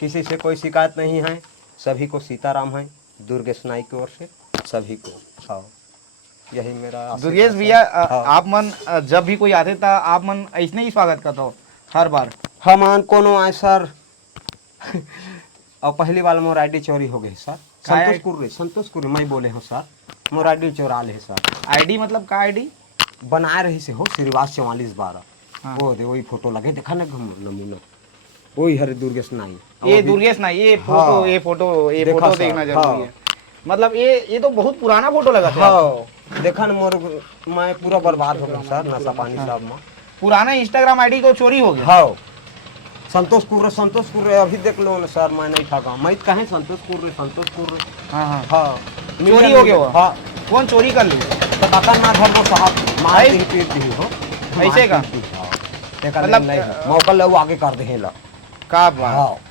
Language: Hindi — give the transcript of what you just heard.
किसी से कोई शिकायत नहीं है, सभी को सीताराम है, दुर्गेश नाई की ओर से सभी को। हाँ, यही मेरा आशीर्वाद दुर्गेश है। भैया हाँ। आप मन जब भी कोई आते था आप मन ऐसने ही स्वागत करता हो हर बार? हमान कोनो आए सर और पहली बार मोर आईडी चोरी हो गई सर। संतोष कुर्रे मैं बोले हूँ सर, मोर आईडी चोरा ले सर। आईडी मतलब का आईडी? बनाए रही से हो श्रीवास 4412। हाँ। वो दे वही फोटो लगे, देखा ना नमूना वही हरे दुर्गेश नाई। ये दुर्गेश ना, ये फोटो हाँ। ये फोटो ये देखा फोटो सर, देखना जरूरी हाँ। है। मतलब ये तो बहुत पुराना फोटो लगा था। हाँ, देखा ना मोर मैं पूरा बर्बाद हो गया सर नशा पानी सब में। पुराना इंस्टाग्राम आईडी तो चोरी हो गया। हाँ, संतोष कुर्रे अभी देख लो ना सर, मैं नहीं ठगा, मैं कहें संतोष कुर्रे। हाँ हाँ हाँ, चोरी हो गया वो? हाँ, कौन चोरी कर लिया? तो काका ना घर को साहब मार दी पीट दी हो ऐसे का? मतलब मौका ले वो आगे कर दे ला। का बात। हाँ।